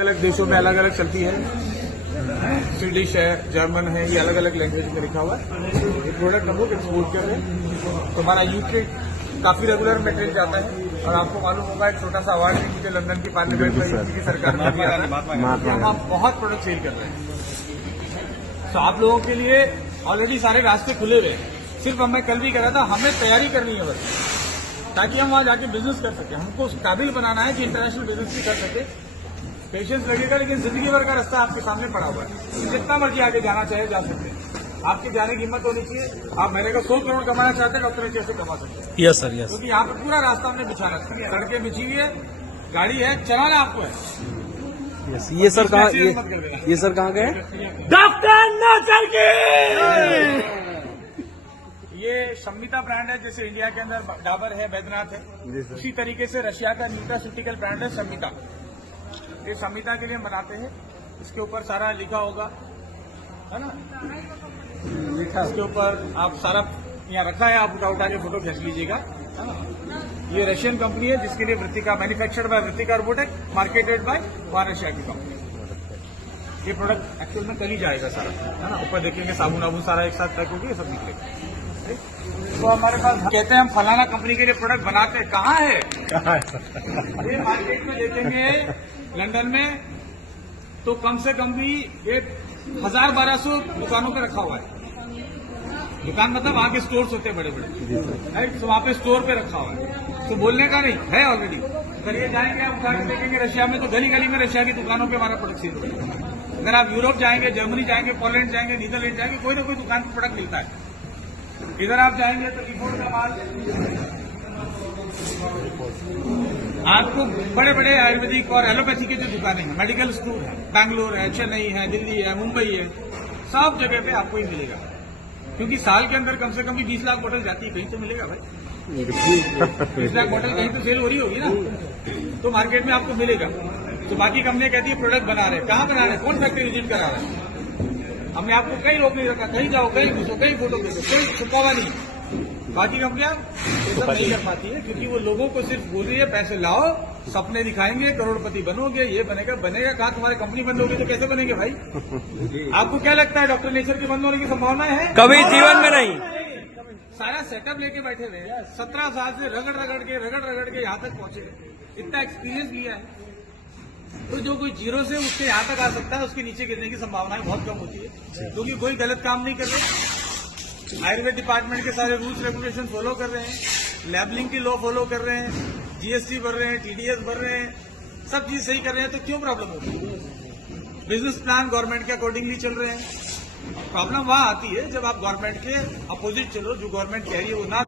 अलग देशों में अलग अलग चलती है। स्वीडिश है, जर्मन है, ये अलग अलग लैंग्वेज में लिखा हुआ है। ये प्रोडक्ट हम लोग एक्सपोर्ट कर रहे हैं। तो हमारा यूके काफी रेगुलर मटेरियल जाता है और आपको मालूम होगा एक छोटा सा अवार्ड भी मुझे लंदन की पार्लियामेंट में यूके की सरकार ने दिया था। हम बहुत प्रोडक्ट सेल कर रहे हैं। तो आप लोगों के लिए ऑलरेडी सारे रास्ते खुले हुए हैं। सिर्फ मैं कल भी कह रहा था, हमें तैयारी करनी है बस, ताकि हम वहां जाके बिजनेस कर सके। हमको उस काबिल बनाना है कि इंटरनेशनल बिजनेस भी कर सके। पेशेंस लगेगा, लेकिन जिंदगी भर का रास्ता आपके सामने पड़ा हुआ है। जितना मर्जी आगे जाना चाहे जा सकते हैं। आपके जाने की हिम्मत होनी चाहिए। आप महीने का 100 करोड़ कमाना चाहते हैं, डॉक्टर कैसे कमा सकते हैं? Yes sir, yes. क्योंकि यहाँ पे पूरा रास्ता हमने बिछाना है। सड़कें बिछी हुई है, गाड़ी है, चलाना आपको है। यस। ये सर कहाँ ये सर कहाँ गए? डॉक्टर नौचर की। ये संमिता ब्रांड है, जैसे इंडिया के अंदर डाबर है, बैद्यनाथ है, उसी तरीके से रशिया का न्यूट्रास्यूटिकल ब्रांड है संमिता। ये संमिता के लिए हम बनाते हैं। इसके ऊपर सारा लिखा होगा, है ना, लिखा इसके ऊपर आप सारा यहाँ रखा है, आप उठा के फोटो खींच लीजिएगा, है ना। ये रशियन कंपनी है, जिसके लिए Vrittika, manufactured by Vrittika Robotech, marketed by Russia की कंपनी। ये प्रोडक्ट एक्चुअल में कल ही जाएगा सारा, है ना। ऊपर देखेंगे साबुन वाबुन सारा एक साथ पैक होगी, ये सब निकलेगा। तो हमारे पास कहते हैं हम फलाना कंपनी के लिए प्रोडक्ट बनाते हैं, कहाँ है? ये मार्केट में देखेंगे लंदन में तो कम से कम भी 1000-1200 दुकानों पे रखा हुआ है। दुकान मतलब वहां के स्टोर्स होते हैं बड़े बड़े, राइट। तो वहां पे स्टोर पे रखा हुआ है, तो बोलने का नहीं है ऑलरेडी। करिए जाएंगे आप उठा के देखेंगे रशिया में, तो गली गली में रशिया की दुकानों पे हमारा प्रोडक्ट सेल होगा। अगर आप यूरोप जाएंगे, जर्मनी जाएंगे, पोलैंड जाएंगे, नीदरलैंड जाएंगे, कोई ना कोई दुकान पर प्रोडक्ट मिलता है। इधर आप जाएंगे तो रिपोर्ट का माल, आपको बड़े बड़े आयुर्वेदिक और एलोपैथी के जो दुकानें हैं, मेडिकल स्टोर है, बैंगलोर है, चेन्नई है, दिल्ली है, मुंबई है, सब जगह पे आपको ही मिलेगा। क्योंकि साल के अंदर कम से कम भी 20 लाख बोतल जाती है, कहीं तो मिलेगा भाई। 20 लाख बोतल कहीं तो सेल हो रही होगी ना, तो मार्केट में आपको मिलेगा। तो बाकी कंपनियां कहती है प्रोडक्ट बना रहे, कहाँ बना रहे, कौन फैक्ट्री विजिट करा रहा है? हमने आपको कहीं रोक नहीं रखा, कहीं जाओ, कहीं घुसो, कहीं फोटो खींचो, कोई छुपावा नहीं। बाकी कंपनियां ये सब नहीं कर पाती है, क्योंकि वो लोगों को सिर्फ बोल रही है पैसे लाओ, सपने दिखाएंगे, करोड़पति बनोगे, ये बनेगा बनेगा। कहा तुम्हारी कंपनी बंद होगी तो कैसे बनेंगे भाई? आपको क्या लगता है डॉक्टर नेचर के बंद होने की संभावना है? कभी जीवन में नहीं। सारा सेटअप लेके बैठे हुए हैं, 17 साल से रगड़ रगड़ के यहाँ तक पहुंचे, इतना एक्सपीरियंस लिया है। तो जो कोई जीरो से उसके यहाँ तक आ सकता है, उसके नीचे गिरने की संभावनाएं बहुत कम होती है, क्योंकि कोई गलत काम नहीं कर रहे। आयुर्वेद डिपार्टमेंट के सारे रूल्स रेगुलेशन फॉलो कर रहे हैं, लेबलिंग की लॉ फॉलो कर रहे हैं, जीएसटी भर रहे हैं, टीडीएस भर रहे हैं, सब चीज सही कर रहे हैं, तो क्यों प्रॉब्लम होगी? बिजनेस प्लान गवर्नमेंट के अकॉर्डिंगली चल रहे हैं। प्रॉब्लम वहां आती है जब आप गवर्नमेंट के अपोजिट चलो, जो गवर्नमेंट कह रही है वो ना